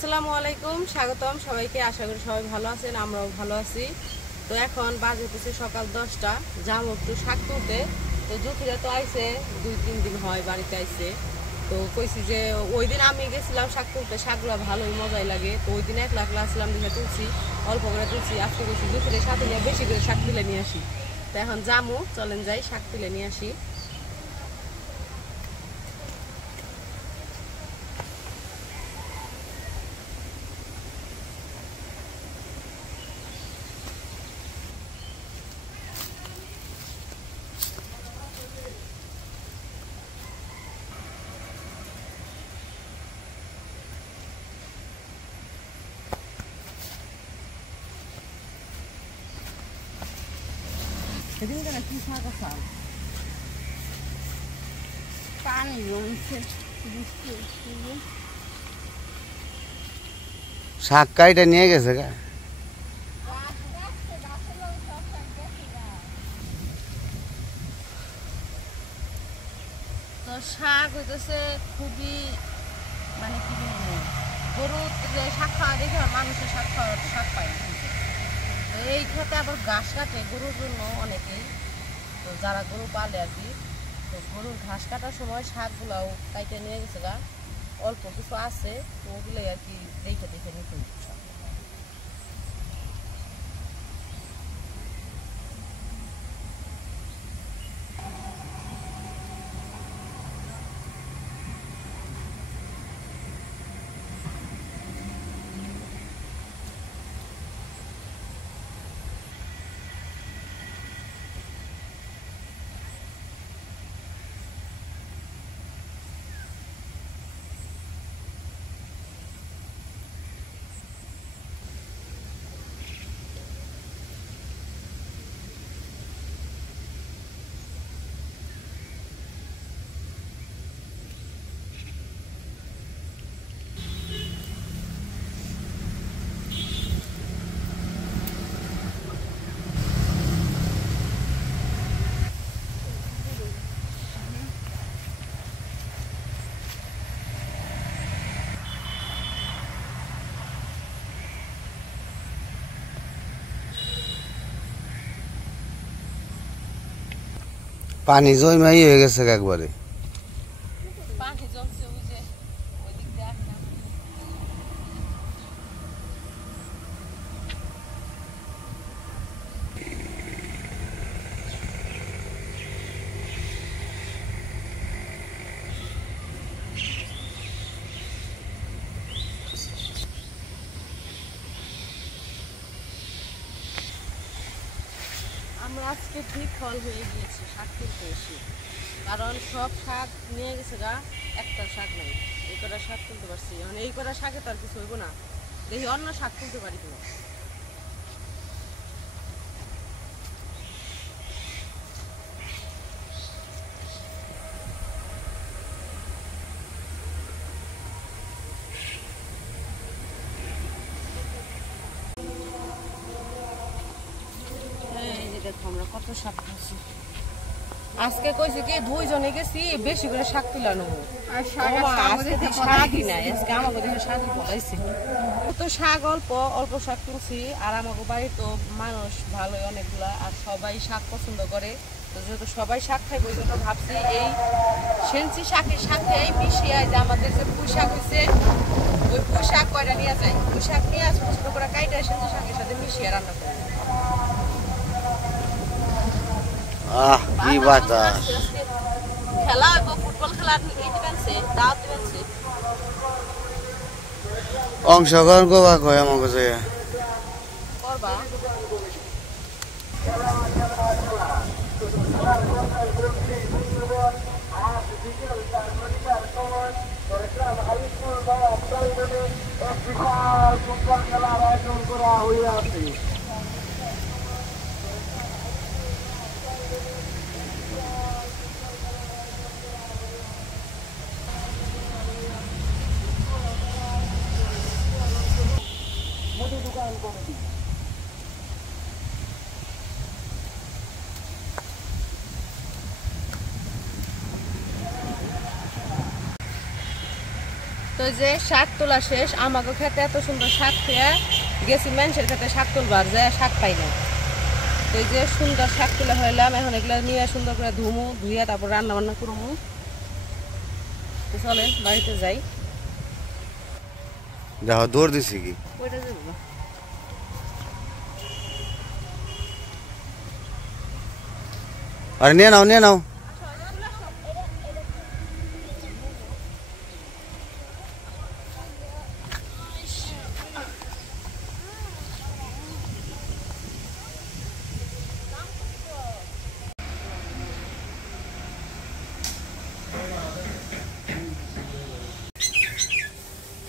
আসসালামু আলাইকুম, স্বাগতম সবাইকে। আশা করি সবাই ভালো আছেন, আমরাও ভালো আছি। তো এখন বাজে হচ্ছে সকাল 10টা, যাম একটু শাক তুলতে। তো জুথিরা তো আইসে 2-3 দিন হয় বাড়িতে আইসে। তো কইছি যে ওই দিন আমি গেছিলাম শাক তুলতে, শাকগুলো ভালোই মজাই লাগে। তো ওই দিন 1 লাখ আসলাম দেখে তুলছি, অল্প করে তুলছি। আজকে কইছি জুথিরে সাথে নিয়ে বেশি করে শাক তুলে নিয়ে আসি। তো এখন যামু, চলেন যাই শাক তুলে নিয়ে আসি। সেদিন কেন কি শাক আছে? পানি জমছে, শাক কাইটা নিয়ে গেছে গা। তো শাক হইতেছে খুবই মানে কি বলবো, গরু যে শাক খাওয়া দেখে মানুষের শাক পায় না। তো এই খেতে আবার ঘাস কাটে গরুর জন্য অনেকেই, তো যারা গরু পালে আর কি। তো গরুর ঘাস কাটার সময় শাকগুলাও কাইটে নিয়ে গেছে গা, অল্প কিছু আছে, তো ওগুলোই আর কি দেখে দেখে নিতে হচ্ছে। পানি জমাই হয়ে গেছে একবারে। পাখি জমছে ওই যে ওই দিক দিয়ে আসে। আমরা আজকে ঠিক ফল হয়ে গিয়েছি শাক তুলতে এসে, কারণ সব শাক নিয়ে গেছে গা, একটা শাক নাই। এই কটা শাক তুলতে পারছি, মানে এই কটা শাকে তো আর কিছু হইব না, দেখি অন্য শাক তুলতে পারি কিনা। এই যে দেখো আমরা কত শাক খাচ্ছি। আজকে কইছে কি 2 জনে গেছি, বেশি করে শাক তুলা নেবো। আজকে শাকই নাই, আজকে আমাকে দেখে শাকই পলাইছে। তো শাক অল্প অল্প শাক তুলছি, আর আমাকে বাড়ি তো মানুষ ভালোই অনেকগুলা, আর সবাই শাক পছন্দ করে। তো যেহেতু সবাই শাক খাই, ওই জন্য ভাবছি এই সেঞ্চি শাকের সাথে এই মিশিয়ে যে আমাদের যে পুঁই শাক হয়েছে, ওই পুঁই শাক কয়টা নিয়ে যায়, পুঁই শাক নিয়ে আসবো ছোট করে কাইটা সেঞ্চি শাকের সাথে মিশিয়ে রান্না করবো। আহ কি বাতাস! খেলা হইব, ফুটবল খেলার ইভেন্টছে, দাওয়াত দিবেনছে। অংশগ্রহণ করবা কয় আমাকে যে করবা খেলার আয়োজন করা হইয়াছে। তো যে শাক তোলা শেষ, আমাকে খেতে এত সুন্দর শাক খেয়ে গেছি মানুষের খেতে শাক তুলবার যায় শাক পাই না। তো এই যে সুন্দর শাক তুলে হইলাম, এখন এগুলো নিয়ে সুন্দর করে ধুমু, ধুয়ে তারপর রান্না বান্না করবো। তো চলেন বাড়িতে যাই। দেখো দৌড় দিছি কি ওইটা যাবো আরে নিয়ে নাও নিয়ে নাও।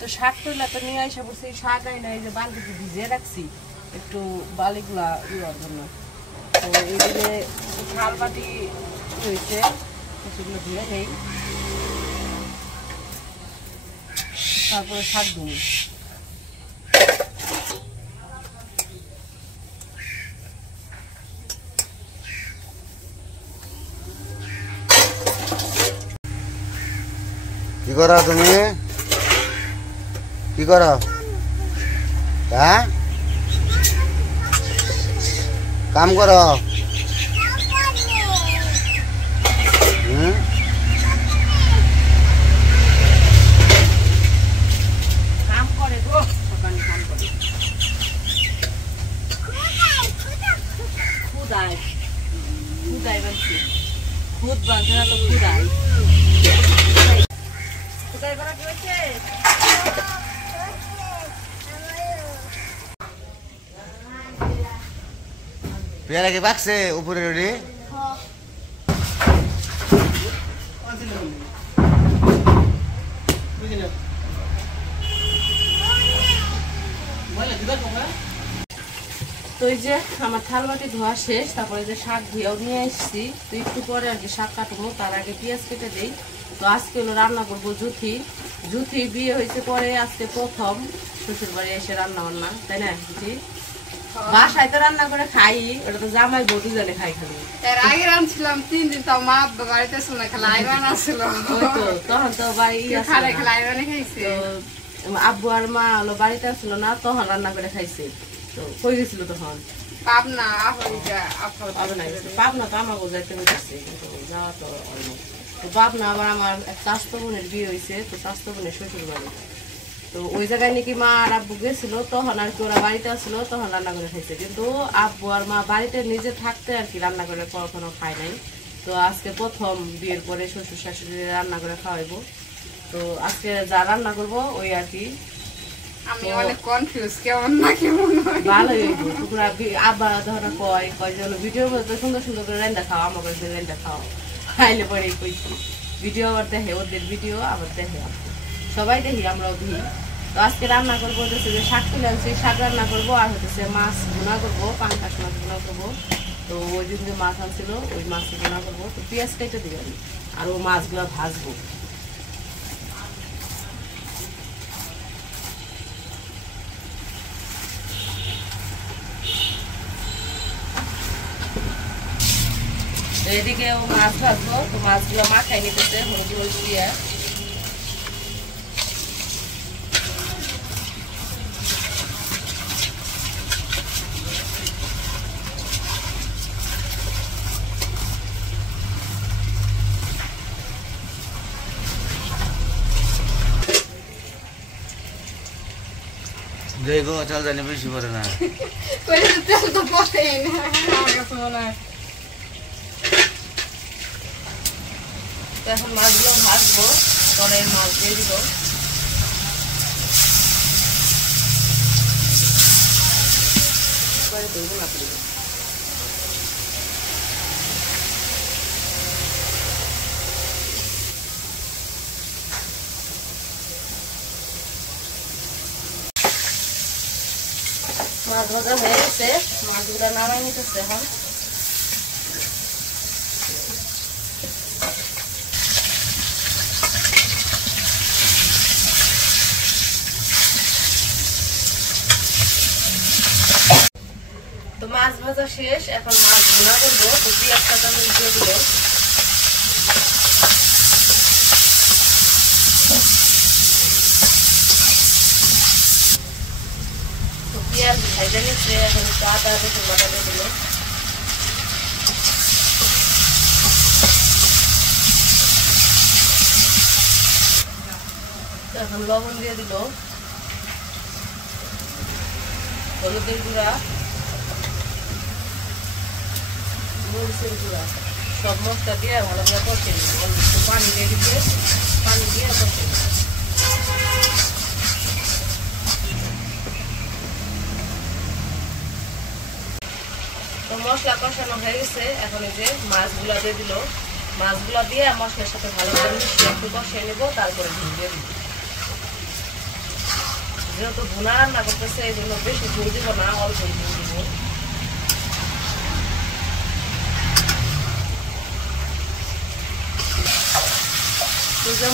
তো শাক তুলে তো নিয়ে আসে বলছি, শাক আই না এই যে বালতিতে ভিজিয়ে রাখছি একটু বালিগুলা ইয়ের জন্য। তো এইদিকে থাল বাটি হয়েছে, সেগুলো ধুয়ে নেই, তারপরে শাক ধুই। কি করো তুমি? কি করো? হ্যাঁ কাম করো? কাম করে গো, সকালে কাম করে। খুদাই খুদাই বানছি, খুদ বানছে না তো খুদাই। খুদাই করা কি হয়েছে? পেয়ারা কি বাকছে উপরে রে? তো এই যে আমার থাল বাটি ধোয়া শেষ, তারপরে যে শাক ধুয়েও নিয়ে এসেছি। তো একটু পরে আর কি শাক কাটবো, তার আগে পেঁয়াজ কেটে দিই। তো আজকে হলো রান্না করবো জুথি। জুথি বিয়ে হয়েছে পরে আজকে প্রথম শ্বশুর বাড়ি এসে রান্না বান্না, তাই না জুথি? বাসায় তো রান্না করে খাই, ওটা তো জামাই বউ দুজনে খাই খালি। এর আগে রাঁধছিলাম 3 দিন, তাও মা বাড়িতে ছিল না, খালি আইরান আসছিল। তখন তো বাড়ি খালি আইরানে খাইছে। আব্বু আর মা হলো বাড়িতে আসছিল না, তখন রান্না করে খাইছে। তো কই গেছিল তখন? পাবনা পাবনা তো আমাকে যাইতে হয়েছে, কিন্তু যাওয়া তো হয়নি। তো পাবনা আবার আমার এক চাস্তো বোনের বিয়ে হয়েছে, তো চাস্তো বোনের শ্বশুর বাড়ি। তো ওই জায়গায় নাকি মা আর আব্বু গেছিল, তখন আর কি ওরা বাড়িতে আসছিল, তখন রান্না করে খাইছে। কিন্তু আব্বু আর মা বাড়িতে নিজে থাকতে আর কি রান্না করে কখনো খায় নাই। তো আজকে প্রথম বিয়ের পরে শ্বশুর শাশুড়ি রান্না করে খাওয়াইবো। তো আজকে যা রান্না করবো ওই আর কি। আমি অনেক কনফিউজ, কেমন না কেমন ভালোই হইব। তোমরা আব্বা ধরা কয় যে ভিডিওর মধ্যে সুন্দর সুন্দর করে রান্না খাও, আমাকে রান্না খাও, খাইলে পরে কইছি ভিডিও আবার দেখে, ওদের ভিডিও আবার দেখে, সবাই দেখি, আমরাও দেখি। তো আজকে রান্না করবো হচ্ছে যে শাক তুলে আনছি, শাক রান্না করবো, আর হচ্ছে মাছ ভুনা করবো, পাঙ্কাশ মাছ ভুনা করবো। তো ওই দিন যে মাছ আনছিল ওই মাছ ভুনা করবো। তো পেঁয়াজ কেটে দিবেন আর ও মাছগুলো ভাজবো। এদিকে ও মাছ ভাজবো, তো মাছগুলো মাখাই নিতেছে হলুদ হলুদ দিয়ে। দেখো চাল জানি বেশি পড়ে না। তেল তো পড়েই না আমার কাছে মনে হয়। তো এখন মাছগুলো ভাজবো, পরে মাছ দিয়ে দিব। মাছ ভাজা হয়ে গেছে, মাছগুলো নামাই নিতেছে এখন। তো মাছ ভাজা শেষ, এখন মাছ ভুনা করবো। তো পেঁয়াজ কাঁচা মরিচ দিয়ে দিল। ভেজে নিচ্ছে। এখন একটু আদা রসুন বাটা দিয়ে দিল। এখন লবণ দিয়ে দিল, হলুদের গুঁড়া, মরিচের গুঁড়া, সব মশলা দিয়ে ভালো করে কষে নিব। একটু পানি দিয়ে দিতে, পানি দিয়ে কষে নিব। তো মশলা কষানো হয়ে গেছে। এখন এই যে মাছগুলা দিয়ে দিল। মাছগুলা দিয়ে মশলার সাথে ভালো করে মিশিয়ে একটু কষিয়ে নেব, তারপরে ঝোল দিয়ে দিব। যেহেতু ভুনা রান্না করতেছে এই জন্য বেশি ঝোল দিব না, অল্প ঝোল দিব।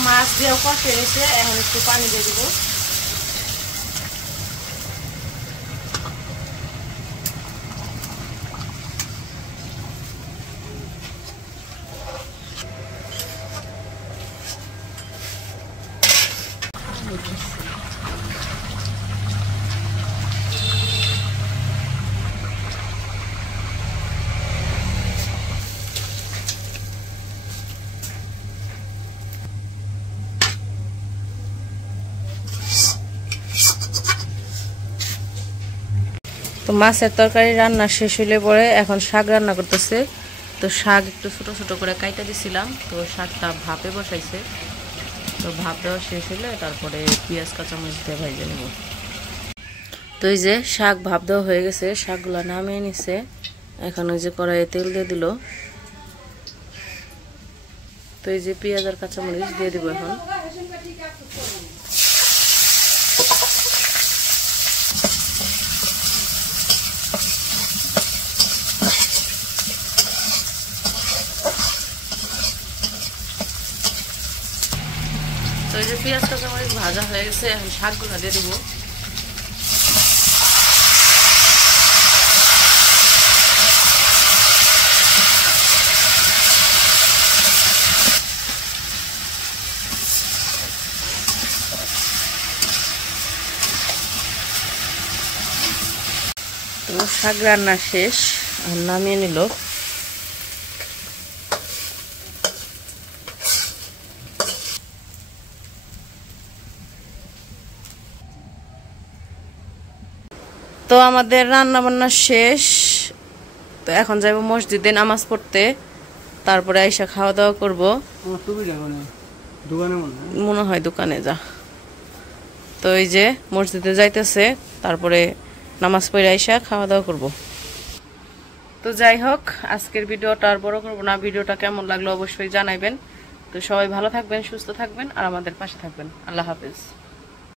মাছ দিয়েও কষে এসে এখন একটু পানি দিয়ে দিব। তো মাছের তরকারি রান্না শেষ হইলে পরে এখন শাক রান্না করতেছে। তো শাক একটু ছোট ছোট করে কাইটা দিছিলাম। তো শাকটা ভাপে বসাইছে। তো ভাপ দেওয়া শেষ হলে তারপরে পেঁয়াজ কাঁচামরিচ দিয়ে ভেজে নেব। তো এই যে শাক ভাপ দেওয়া হয়ে গেছে, শাকগুলো নামিয়ে নিছে। এখন ওই যে কড়াইয়ে তেল দিয়ে দিল। তো এই যে পেঁয়াজ আর কাঁচামরিচ দিয়ে দিব এখন। তো এই যে পেঁয়াজ কাঁচামরিচ ভাজা হয়ে গেছে, এখন শাকগুলো দিয়ে দিব। তো শাক রান্না শেষ, নামিয়ে নিল। তো আমাদের রান্না বান্না শেষ। তো এখন যাইব মসজিদে নামাজ পড়তে, তারপরে আইসা খাওয়া দাওয়া করবো। মনে হয় দোকানে যা। তো এই যে মসজিদে যাইতেছে, তারপরে নামাজ পড়ে আইসা খাওয়া দাওয়া করব। তো যাই হোক, আজকের ভিডিওটা আর বড় করবো না। ভিডিওটা কেমন লাগলো অবশ্যই জানাইবেন। তো সবাই ভালো থাকবেন, সুস্থ থাকবেন আর আমাদের পাশে থাকবেন। আল্লাহ হাফেজ।